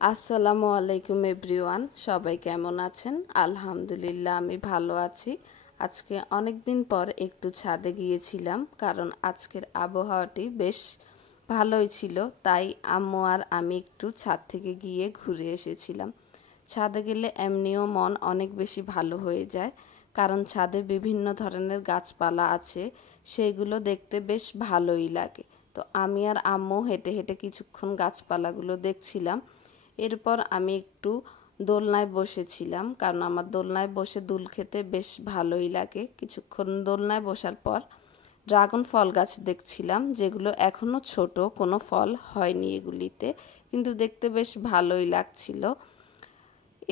আসসালামু আলাইকুম এভরিওয়ান, সবাই কেমন আছেন? আলহামদুলিল্লাহ আমি ভালো আছি। আজকে অনেক দিন পর একটু ছাদে গিয়েছিলাম, কারণ আজকের আবহাওয়াটি বেশ ভালোই ছিল। তাই আম্মু আর আমি একটু ছাদ থেকে গিয়ে ঘুরে এসেছিলাম। ছাদে গেলে এমনিও মন অনেক বেশি ভালো হয়ে যায়, কারণ ছাদে বিভিন্ন ধরনের গাছপালা আছে, সেইগুলো দেখতে বেশ ভালোই লাগে। তো আমি আর আম্মু হেঁটে হেঁটে কিছুক্ষণ গাছপালাগুলো দেখছিলাম। এরপর আমি একটু দোলনায় বসেছিলাম, কারণ আমার দোলনায় বসে দুল খেতে বেশ ভালোই লাগে। কিছুক্ষণ দোলনায় বসার পর ড্রাগন ফল গাছ দেখছিলাম, যেগুলো এখনও ছোট, কোনো ফল হয়নি এগুলিতে, কিন্তু দেখতে বেশ ভালোই লাগছিল।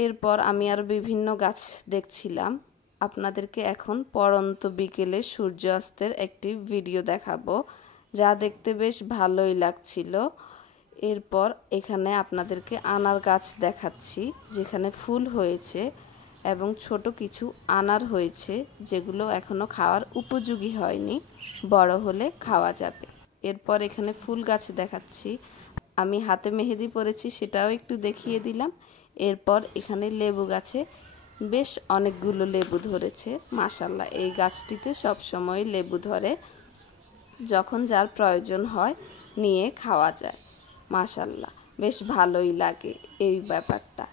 এরপর আমি আরও বিভিন্ন গাছ দেখছিলাম। আপনাদেরকে এখন পড়ন্ত বিকেলে সূর্যাস্তের একটি ভিডিও দেখাবো, যা দেখতে বেশ ভালোই লাগছিল। এরপর এখানে আপনাদেরকে আনার গাছ দেখাচ্ছি, যেখানে ফুল হয়েছে এবং ছোট কিছু আনার হয়েছে, যেগুলো এখনো খাওয়ার উপযোগী হয়নি, বড় হলে খাওয়া যাবে। এরপর এখানে ফুল গাছ দেখাচ্ছি, আমি হাতে মেহেদি পরেছি সেটাও একটু দেখিয়ে দিলাম। এরপর এখানে লেবু গাছে বেশ অনেকগুলো লেবু ধরেছে, মাশাআল্লাহ। এই গাছটিতে সবসময় লেবু ধরে, যখন যার প্রয়োজন হয় নিয়ে খাওয়া যায়। মাশাআল্লাহ, বেশ ভালোই লাগে এই ব্যাপারটা।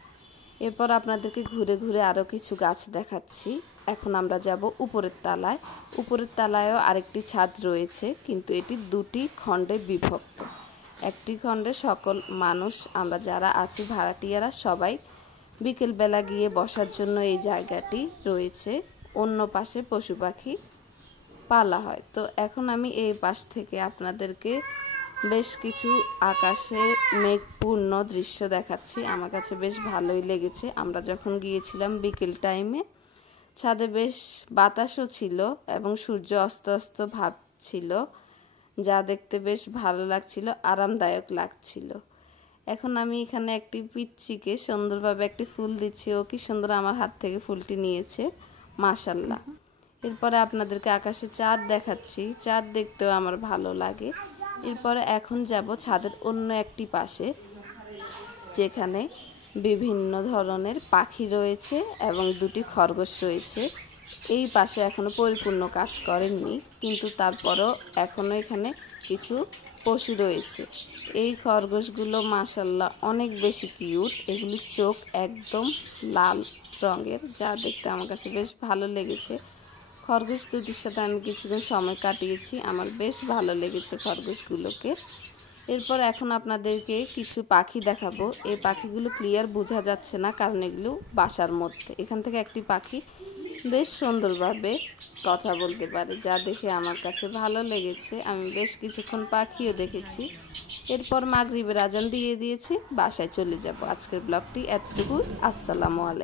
এরপর আপনাদেরকে ঘুরে ঘুরে আরও কিছু গাছ দেখাচ্ছি। এখন আমরা যাব উপরের তালায়। উপরের তালায়ও আরেকটি ছাদ রয়েছে, কিন্তু এটি দুটি খণ্ডে বিভক্ত। একটি খণ্ডে সকল মানুষ, আমরা যারা আছি ভাড়াটিয়ারা, সবাই বিকেলবেলা গিয়ে বসার জন্য এই জায়গাটি রয়েছে। অন্য পাশে পশু পাখি পালা হয়। তো এখন আমি এই পাশ থেকে আপনাদেরকে বেশ কিছু আকাশে মেঘপূর্ণ দৃশ্য দেখাচ্ছি। আমার কাছে বেশ ভালোই লেগেছে। আমরা যখন গিয়েছিলাম বিকেল টাইমে, ছাদে বেশ বাতাসও ছিল এবং সূর্য অস্ত অস্ত ভাব ছিল, যা দেখতে বেশ ভালো লাগছিল, আরামদায়ক লাগছিল। এখন আমি এখানে একটি পিচ্চিকে সুন্দরভাবে একটি ফুল দিচ্ছি। ও কি সুন্দর আমার হাত থেকে ফুলটি নিয়েছে, মাশাআল্লাহ। এরপরে আপনাদেরকে আকাশে চাঁদ দেখাচ্ছি। চাঁদ দেখতেও আমার ভালো লাগে। এরপরে এখন যাব ছাদের অন্য একটি পাশে, যেখানে বিভিন্ন ধরনের পাখি রয়েছে এবং দুটি খরগোশ রয়েছে। এই পাশে এখনো পরিপূর্ণ কাজ করেননি, কিন্তু তারপরও এখনো এখানে কিছু পশু রয়েছে। এই খরগোশগুলো মাশাআল্লাহ অনেক বেশি কিউট। এগুলি চোখ একদম লাল রঙের, যা দেখতে আমার কাছে বেশ ভালো লেগেছে। খরগোশ দুটির সাথে আমি কিছুদিন সময় কাটিয়েছি, আমার বেশ ভালো লেগেছে খরগোশগুলোকে। এরপর এখন আপনাদেরকে কিছু পাখি দেখাবো। এই পাখিগুলো ক্লিয়ার বোঝা যাচ্ছে না, কারণ এগুলো বাসার মধ্যে। এখান থেকে একটি পাখি বেশ সুন্দরভাবে কথা বলতে পারে, যা দেখে আমার কাছে ভালো লেগেছে। আমি বেশ কিছুক্ষণ পাখিও দেখেছি। এরপর মাগরিবের আজান দিয়ে দিয়েছি, বাসায় চলে যাব। আজকের ব্লগটি এতটুকু। আসসালামু আলাইকুম।